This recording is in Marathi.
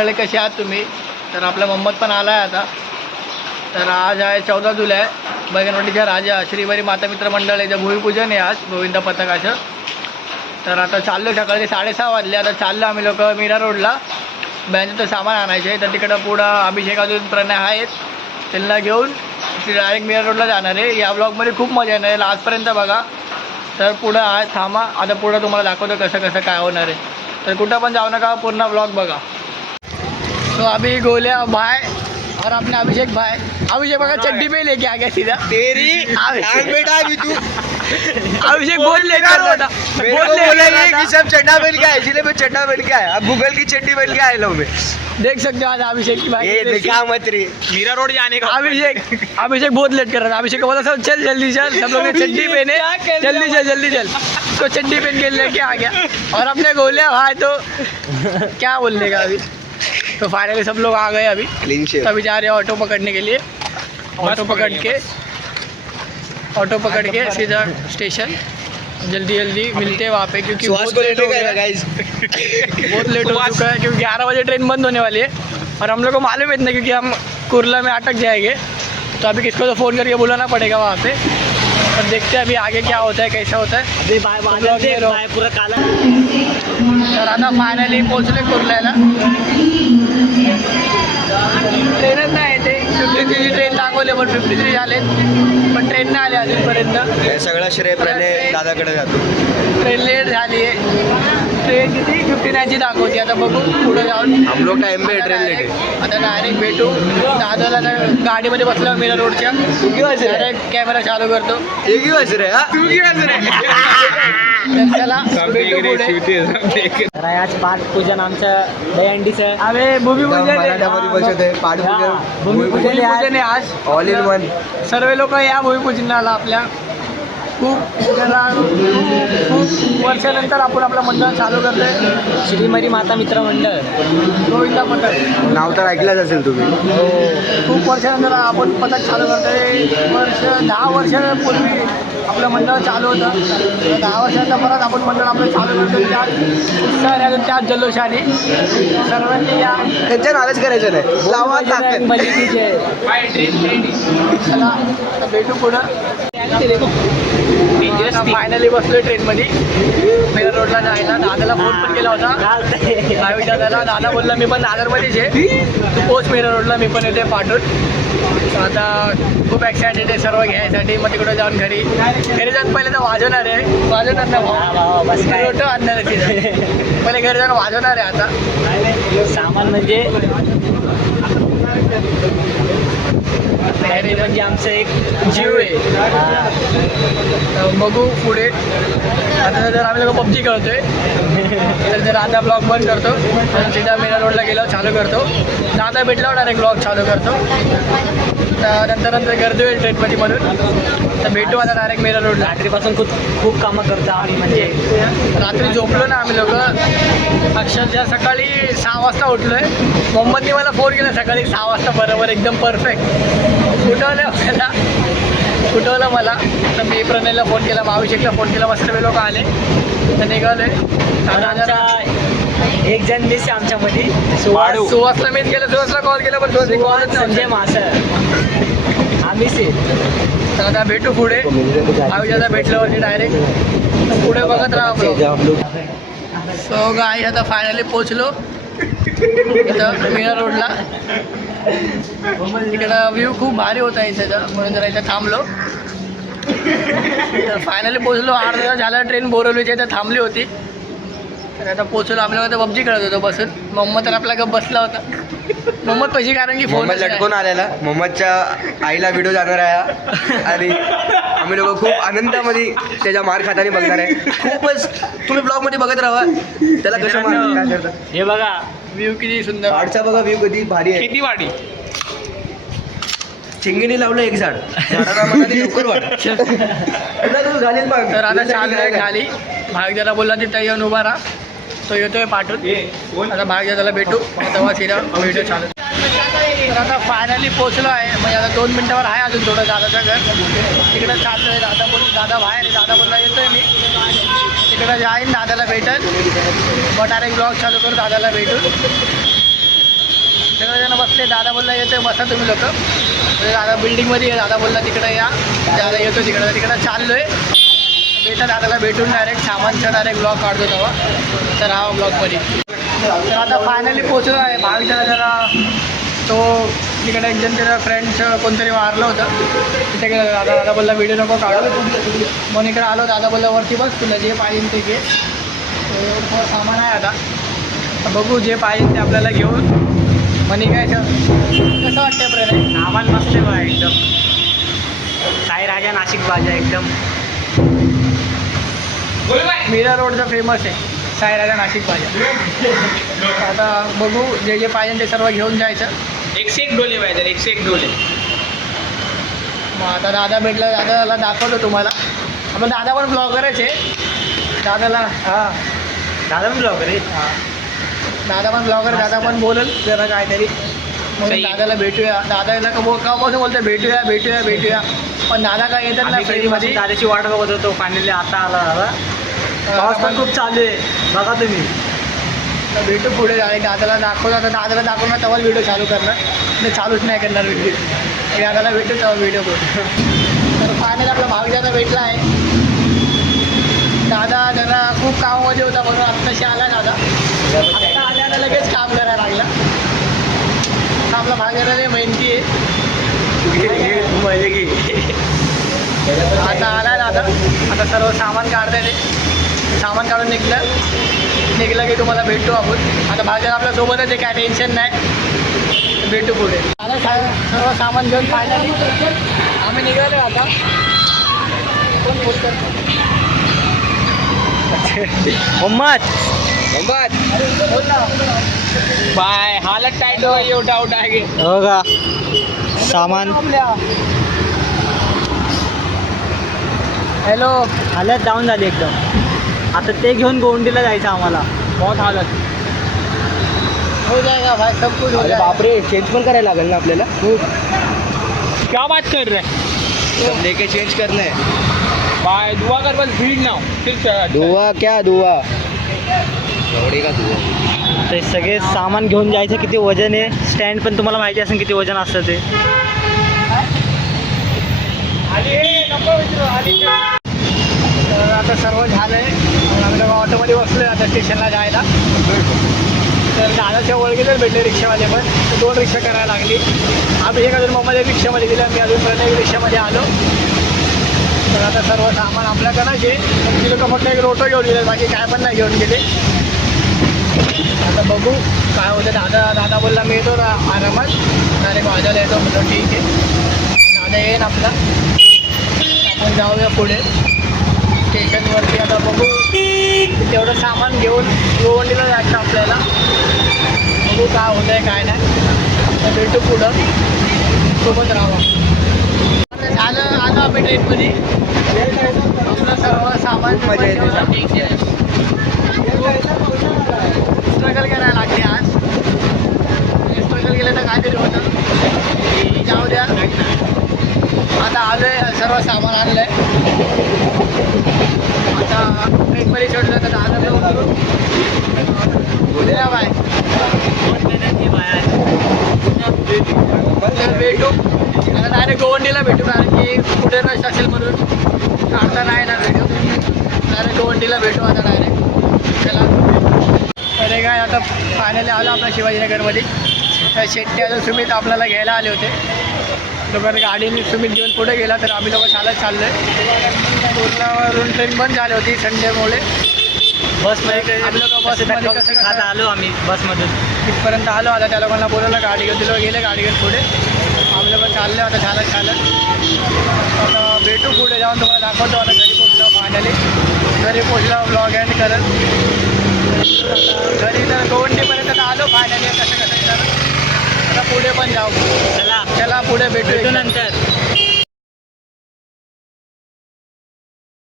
मंडळी, कसे आहात तुम्ही? तर आपला मोहम्मद पण आला आहे आता. तर आज आहे 14 जुलै. बगनवटीच्या राजा श्रीवारी माता मित्र मंडळाचं भूमिपूजन आहे आज गोविंद पथकाचं. तर आता चाललो, सकाळचे 6:30 वाजले. आता चाललो आम्ही लोक मीरा रोडला बँकेचं सामान आणायचं आहे. तर तिकडं पुढं अभिषेक अजून प्रणय आहेत, त्यांना घेऊन डायरेक्ट मीरा रोडला जाणार आहे. या ब्लॉगमध्ये खूप मजा येणार आहे, आजपर्यंत बघा. तर पुढं आज थांबा, आता पुढं तुम्हाला दाखवतो कसं कसं काय होणार आहे. तर कुठं पण जाऊ नका, पूर्ण ब्लॉग बघा. तो अभी गोल्या भाई और अपने अभिषेक भाई. अभिषेक बघा चड्डी पे लेके आ गया सीधा. तेरी बेटा अभी तू अभिषेक बोल ले कर रहा था, कि सब चड्डा पहन के आए, इसलिए मैं चड्डा पहन के आया. अब गूगल की चड्डी पहन के आए लोग में. देख सकते हो आज अभिषेक की भाई. ये देखा मत रही मीरा रोड जाने का. अभिषेक बहुत लेट कर रहा था. अभिषेक को बोला सब चल जल्दी चल, सब लोग ने चड्डी पहने, जल्दी चल. तो चड्डी पहन के लेके आ गया. और अपने गोलिया भाई तो क्या बोलने का अभी. तो फाइनली सब लोग आ गए अभी. Clean shape. अभी जा रहे हैं ऑटो पकड़ने के लिए. ऑटो पकड़ के सीधा स्टेशन. जल्दी मिलते हैं वहाँ पे, क्योंकि बहुत लेट हो गया गाइस. बहुत लेट हो चुका है, क्योंकि 11 बजे ट्रेन बंद होने वाली है. और हम लोग को मालूम है इतना, क्योंकि हम कुर्ला में अटक जाएंगे. तो अभी किसको तो फ़ोन करके बुलाना पड़ेगा वहाँ पे. और देखते हैं अभी आगे क्या होता है, कैसा होता है. अभी बाय पूरा काला. तर आता फायनली पोहोचले कुर्ल्याला. ट्रेनच नाही येते. 53 ट्रेन दाखवले, पण 53 झाले, पण ट्रेन नाही आली अजूनपर्यंत. हे सगळं श्रेय प्रणय दादाकडे जातो. ट्रेन लेट झाली आहे. ट्रेन किती 59ची दाखवते. आता बघू पुढे जाऊन. हम लोग टाइम पे ट्रेन लेट है. आता डायरेक्ट भेटू दादाला. गाडीमध्ये बसलो मीरा रोडच्या. डायरेक्ट कॅमेरा चालू करतो. एक ही वाज रे. तू की वाज रे. तर चला भेटू पुढे. तर आज पाठ पूजन आमचं दहीहंडीचं. अरे भूमिपूजन भूमिपूजन आहे आज. All in one. सर्व लोक या भूमिपूजनाला. आपल्या खूप वर्षानंतर आपण आपलं मंडळ चालू करतोय. श्रीमरी माता मित्र मंडळ गोविंदा पथक. नाव तर ऐकलंच असेल तुम्ही. खूप वर्षानंतर आपण पथक चालू करतोय. 10 वर्षापूर्वी आपलं मंडळ चालू होतं. 10 वर्षांच्या परत आपण मंडळ आपलं चालू करतो. त्यात उत्साह आणि त्यात जल्लोषाने सर्वांनी या. त्यांच्या नाराज करायचं नाही. लावा ताकद. चला आता भेटू पुढं. फायनली बसलोय ट्रेनमध्ये मीरा रोडला जायला. दादाला फोन पण केला होता, भावी दादाला. दादा बोलला मी पण दादरमध्येच आहे, तू पोच मीरा रोडला, मी पण येते पाठवून. आता खूप एक्सायटेड आहे सर्व घ्यायसाठी. मग तिकडे जाऊन घरी जाऊन पहिले तर वाजवणार आहे. वाजवणार ना मोठं आणणार आहे तिथे. पहिले घरी जाऊन वाजवणार आहे. आता सामान म्हणजे म्हणजे आमचं एक जीव आहे. बघू पुढे. आता जर आम्ही लोक पबजी खेळतोय, तर जर आता ब्लॉग बंद करतो. सीधा मीरा रोडला गेलो, चालू करतो. दादा भेटल्यावर डायरेक्ट ब्लॉग चालू करतो. तर नंतर गर्दी होईल ट्रेनमध्ये म्हणून. तर भेटू आता डायरेक्ट मीरा रोडला. रात्रीपासून खूप कामं करतो आम्ही. म्हणजे रात्री झोपलो ना आम्ही लोक. अक्षरशः सकाळी 6 वाजता उठलो आहे. मोहम्मदने मला फोन केला सकाळी 6 वाजता बरोबर, एकदम परफेक्ट कुठवलं मला. तर मी प्रणयला फोन केला, अभिषेकला फोन केला. मस्त लोक आले, तर निघालोय. एक जण मिस आहे आमच्यामध्ये. सुहासला मीच केलं, सुहासला कॉल केला, पण सुहासने कॉलच संजय मासर आम्हीच आहे. तर आता भेटू पुढे. अभिषेकला भेटल्यावरती डायरेक्ट पुढे बघत राहा. सो गाईस आता फायनली पोचलो इथं मीरा रोडला. इकडं व्ह्यू खूप भारी होता इथं, म्हणून जरा इथं थांबलो. तर फायनली पोचलो. 8 दिवस झाला ट्रेन बोरवलीच्या इथं थांबली होती. तर आता पोचलो. आपल्याला तर पबजी खेळत होतो बसून. मोहम्मद तर आपला गप बसला होता. मोहम्मद पैसे कारण की फोन लटकून आलेला. मोहम्मदच्या आईला व्हिडिओ जाणार आहे आणि आम्ही लोक खूप आनंदामध्ये त्याच्या मार खाताना बघणार आहे. खूपच तुम्ही ब्लॉगमध्ये बघत राहा त्याला कसं मार काय करतात. हे बघा व्ह्यू किती सुंदर. वाडचा बघा व्ह्यू कधी भारी आहे. किती वाडी चिंगीने लावलं एक झाड. लवकर वाढ. तर आता चालू आहे खाली. भागदाला बोलला तिथं येऊन उभा राहा. तो येतोय पाठवून. आता भागदाला भेटू तेव्हा सीधा व्हिडिओ चालू. तर आता फायनली पोचलो आहे. म्हणजे आता 2 मिनटावर आहे अजून थोडं दादाचं घर. तिकडं चाललो आहे. दादा बाहेर आहे. दादा बोलला येतोय मी. तिकडं जाईन, दादाला भेटेल. मग डायरेक्ट ब्लॉग चालू करू दादाला भेटून. सगळेजण बसले. दादा बोलला येतो बसा तुम्ही लोक. दादा बिल्डिंगमध्ये आहे. दादा बोलला तिकडे या. दादा येतो तिकडं चाललो आहे. भेटा दादाला भेटून डायरेक्ट सामानचा डायरेक्ट ब्लॉग काढतो तेव्हा. तर हा ब्लॉगमध्ये तर आता फायनली पोचलो आहे. भावीचा जरा तो तिकडे एक जण त्याच्या फ्रेंडचं कोणतरी वारलं होतं तिथे गेलं. दादा बोलला व्हिडिओ नको काढू म्हणून इकडे आलो. दादा बोलला वरती बस तुला जे पाहिजे ते घे. थोडं सामान आहे आता. बघू जे पाहिजे ते आपल्याला घेऊन मनी काय कसं वाटतं प्रणय? सामान मस्त आहे बघा एकदम. साई राजा नाशिक भाज्या एकदम. मीरा रोडचं फेमस आहे साईराजा नाशिक भाज्या. आता बघू जे जे पाहिजे ते सर्व घेऊन जायचं. 101 डोले पाहिजे 101 डोले. मग आता दादा भेटला. दादाला दाखवतो तुम्हाला. आपण दादा पण ब्लॉगरच आहे. दादाला हां दादा पण ब्लॉगर आहे. दादा पण ब्लॉगर. दादा पण बोलेल जरा काहीतरी. म्हणून सही. दादाला भेटूया. दादाला कापासून बोलतो भेटूया पण दादा काय येतात ना आम्ही कधीपासून फ्रीमध्ये. दादाची वाट बघत होतो. फायनली आता आला दादा. पाऊस पण खूप चालू आहे बघा तुम्ही. तर भेटू पुढे दादाला दाखवतो. आता दादाला दाखवणार तेव्हाच व्हिडिओ चालू करणार. मी चालूच नाही करणार व्हिडिओ. दादाला भेटू तेव्हा व्हिडिओ करू. तर फायनल आपला भावी दादा भेटला आहे. दादा जरा खूप कामामध्ये होता म्हणून आत्ताशी आला दादा. आत्ता आल्याला लगेच काम करायला लागला. हा आपला भावी दादा लय मेहनती आहे. आता आला दादा. आता सर्व सामान काढताय ते. सामान काढून निघलं की तुम्हाला भेटू आपण. आता भाज्या आपल्या सोबतच आहे काय टेन्शन नाही. भेटू पुढे. आता सर्व सामान घेऊन फायनली आम्ही निघालो आता. कोण बोलतो? मोहम्मद बोल ना. बाय हालत टाइट हो गई डाउट आ गए. हो का सामान हॅलो. हालत डाऊन झाली एकदम. आता ते घेऊन गोंडीला जायचं आम्हाला. बहुत हालत हो जाएगा भाई. सब कुछ हो अरे जाएगा. बापरे चेंज पण करायला लागेल ना आपल्याला. क्या बात कर रहे हैं? सब लेके चेंज करना है. बाय दुआ कर बस भीड़ ना हो फिर दुआ क्या दुआ एवढी का दुआ. ते सगळे सामान घेऊन जायचं. किती वजन आहे. स्टँड पण तुम्हाला माहिती असेल किती वजन असतं ते. तर आता सर्व झालं आहे. आम्ही लोक ऑटोमध्ये बसलो आहे आता स्टेशनला जायला. तर दादाच्या ओळखीतच भेटले रिक्षावाले पण. तर 2 रिक्षा करायला लागली. आम्ही एक अजून मम्माला रिक्षामध्ये दिलं. मी अजून प्रणय रिक्षामध्ये आलो. तर आता सर्व सामान आपल्याकडंच आहे. ती लोक फक्त एक रोटो घेऊन गेले. बाकी काय पण नाही घेऊन गेले. आता बघू काय होतं. दादा बोलला मी येतो आरामात. डायरेक्ट वाजायला येतो. म्हटलं ठीक आहे. दादा येईन आपला. आपण जाऊया पुढे स्टेशनवरती. आता बघू तेवढं सामान घेऊन गोवंडीला जायचं आपल्याला. बघू काय होतं आहे काय नाही. तर भेटू पुढं. सोबत राहा. आलो आम्ही ट्रेनमध्ये. आपलं सर्व सामान मजा येते. स्ट्रगल करायला लागते आज. स्ट्रगल केलं तर काहीतरी होतं. जाऊ द्या. आता आलो आहे. सर्व सामान आणलं आहे. आता ट्रेनमध्ये चढलं तर दादा उतरून बोलूया बाय. तर भेटू आता डायरेक्ट गोवंडीला भेटू. कारण की पुढे रश असेल म्हणून काढता नाही ना व्हिडिओ. डायरेक्ट गोवंडीला भेटू आता डायरेक्ट. चला अरे काय आता फायनली आलो आपल्या शिवाजीनगरमध्ये. तर शेट्टी अजून सुमित आपल्याला घ्यायला आले होते. लोकांनी गाडीने सुमित घेऊन पुढे गेला. तर आम्ही लोक चालत चाललो आहे. पूर्णावरून ट्रेन बंद झाली होती संडेमुळे. बसमध्ये आम्ही लोक बसमध्ये कसं आता आलो आम्ही बसमधून. तिथपर्यंत आलो. आता त्या लोकांना बोलवलं गाडी घेऊन. तिला गेले गाडी घेऊन पुढे. आम्ही लोक चालले आता चालत. आता भेटू पुढे जाऊन. तुम्हाला दाखवतो. आता घरी पोचलो फायनली. घरी पोचलो ब्लॉग एंड करत. घरी तर गोवंडीपर्यंत आलो फायनली. कसं तर आता पुढे पण जाऊ. चला चला पुढे भेटू नंतर.